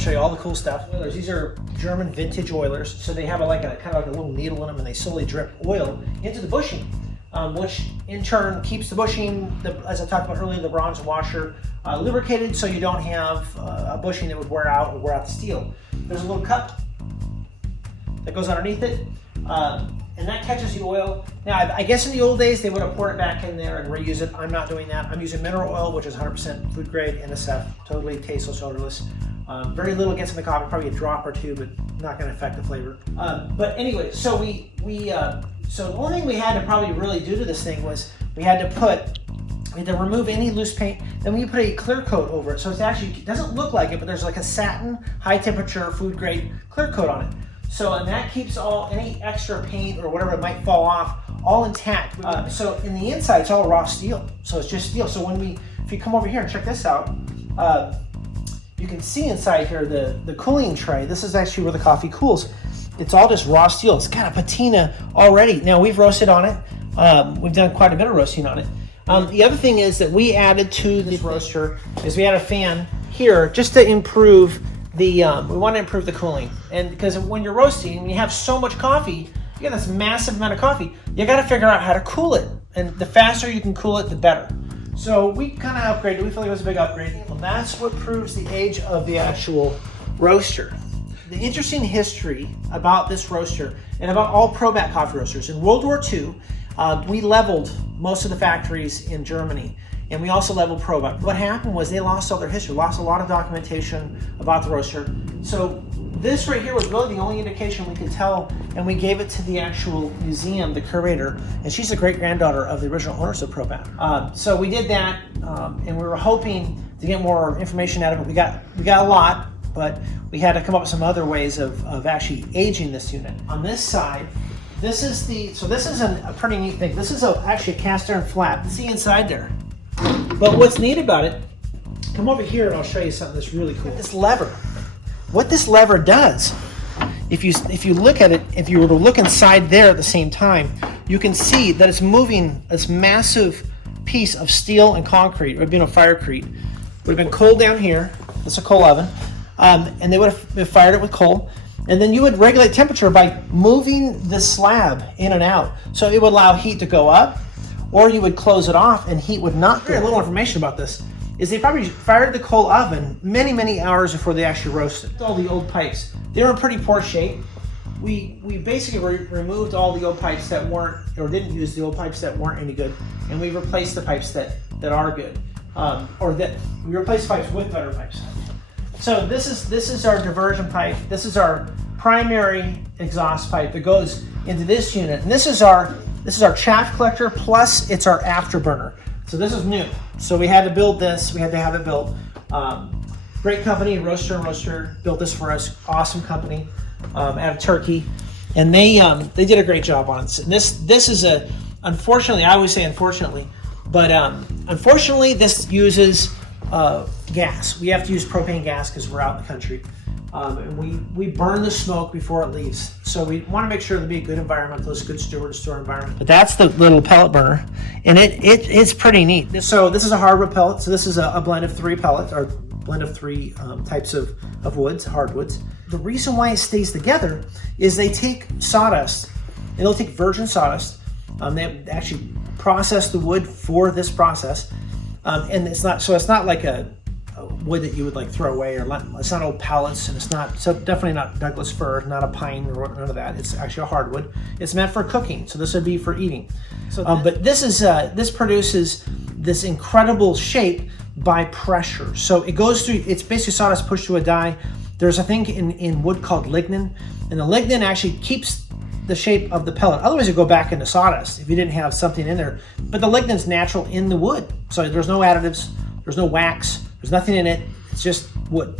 show you all the cool stuff. Oilers, these are German vintage oilers. So they have kind of like a little needle in them, and they slowly drip oil into the bushing, which in turn keeps the bushing, as I talked about earlier, the bronze washer lubricated, so you don't have a bushing that would wear out or wear out the steel. There's a little cup that goes underneath it, and that catches the oil. Now, I guess in the old days, they would have poured it back in there and reuse it. I'm not doing that. I'm using mineral oil, which is 100% food grade NSF, totally tasteless, odorless. Very little gets in the coffee, probably a drop or two, but not going to affect the flavor. But anyway, so so the only thing we had to probably really do to this thing was we had to remove any loose paint. Then we put a clear coat over it. So it doesn't look like it, but there's like a satin, high temperature, food grade clear coat on it. So, and that keeps any extra paint or whatever it might fall off all intact. So in the inside, it's all raw steel. So it's just steel. So if you come over here and check this out, you can see inside here the cooling tray. This is actually where the coffee cools. It's all just raw steel. It's got a patina already. Now we've roasted on it. We've done quite a bit of roasting on it. The other thing is that we added to this roaster is we had a fan here just to improve we want to improve the cooling. And because when you're roasting, when you have so much coffee, you get this massive amount of coffee, you got to figure out how to cool it. And the faster you can cool it, the better. So we kind of upgraded. We feel like it was a big upgrade. Well, that's what proves the age of the actual roaster. The interesting history about this roaster and about all ProBat coffee roasters. In World War II, we leveled most of the factories in Germany, and we also leveled ProBat. What happened was they lost all their history, lost a lot of documentation about the roaster. So this right here was really the only indication we could tell, and we gave it to the actual museum, the curator, and she's the great-granddaughter of the original owners of ProBat. So we did that, and we were hoping to get more information out of it. We got a lot, but we had to come up with some other ways of actually aging this unit. On this side, this is a pretty neat thing. This is actually a cast iron flat. See inside there. But what's neat about it, come over here and I'll show you something that's really cool. This lever. What this lever does, if you look at it, if you were to look inside there at the same time, you can see that it's moving this massive piece of steel and concrete, or being a firecrete. Would have been coal down here. It's a coal oven. And they would have fired it with coal. And then you would regulate temperature by moving the slab in and out. So it would allow heat to go up, or you would close it off and heat would not go. A little information about this is they probably fired the coal oven many, many hours before they actually roasted. All the old pipes, they were in pretty poor shape. We basically removed all the old pipes that weren't, or didn't use the old pipes that weren't any good, and we replaced the pipes that are good, or that we replaced pipes with better pipes. So this is our diversion pipe. This is our primary exhaust pipe that goes into this unit, and this is our chaff collector, plus it's our afterburner. So this is new. So we had to build this. We had to have it built. Great company, Roaster built this for us. Awesome company out of Turkey, and they did a great job on it. And this is unfortunately, I always say unfortunately, but unfortunately this uses gas. We have to use propane gas because we're out in the country. And we burn the smoke before it leaves. So we want to make sure to be a good environmentalist, good stewards to our environment. But that's the little pellet burner, and it's pretty neat. So this is a hardwood pellet. So this is a blend of 3 pellets, or blend of 3 types of woods, hardwoods. The reason why it stays together is they take sawdust, and they'll take virgin sawdust. They actually process the wood for this process, and it's not like a wood that you would like throw away, or it's not old pallets, and it's not, so definitely not Douglas fir, not a pine, or none of that. It's actually a hardwood. It's meant for cooking, so this would be for eating. So but this produces this incredible shape by pressure. So it goes through, it's basically sawdust pushed through a die. There's a thing in wood called lignin, and the lignin actually keeps the shape of the pellet. Otherwise it'd go back into sawdust if you didn't have something in there. But the lignin's natural in the wood, so there's no additives, there's no wax, there's nothing in it, it's just wood.